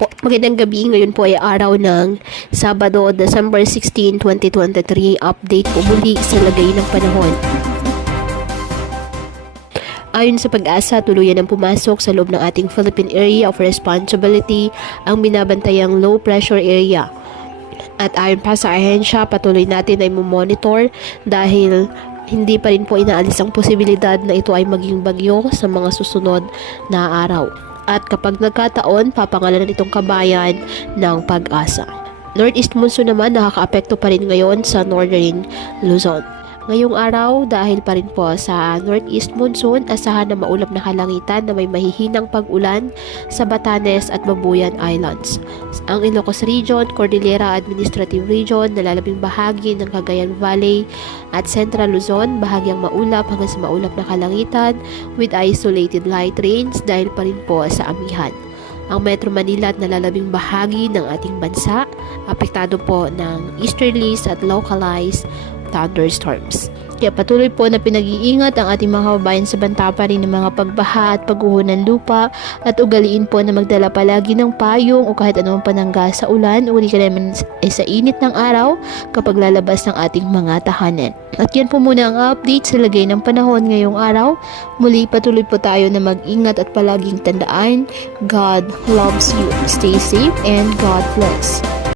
po. Magandang gabi. Ngayon po ay araw ng Sabado, December 16, 2023. Update po muli sa lagay ng panahon. Ayon sa Pag-asa, tuluyan ang pumasok sa loob ng ating Philippine Area of Responsibility ang binabantayang low pressure area. At ayon pa sa ahensya, patuloy natin ay monitor dahil hindi pa rin po inaalis ang posibilidad na ito ay maging bagyo sa mga susunod na araw. At kapag nagkataon, papangalanan itong kabayan ng Pag-asa. Northeast monsoon naman nakakaapekto pa rin ngayon sa Northern Luzon. Ngayong araw, dahil pa rin po sa Northeast monsoon, asahan na maulap na kalangitan na may mahihinang pag-ulan sa Batanes at Babuyan Islands. Ang Ilocos Region, Cordillera Administrative Region, nalalabing bahagi ng Cagayan Valley at Central Luzon, bahagyang maulap hanggang sa maulap na kalangitan with isolated light rains dahil pa rin po sa amihan. Ang Metro Manila at nalalabing bahagi ng ating bansa, apektado po ng easterlies at localized thunderstorms. Kaya patuloy po na pinag-iingat ang ating mga kababayan sa banta pa rin ng mga pagbaha at pagguho ng lupa at ugaliin po na magdala palagi ng payong o kahit anumang panangga sa ulan o di ka naman sa init ng araw kapag lalabas ng ating mga tahanan. At yan po muna ang update sa lagay ng panahon ngayong araw. Muli patuloy po tayo na mag-ingat at palaging tandaan, God loves you. Stay safe and God bless.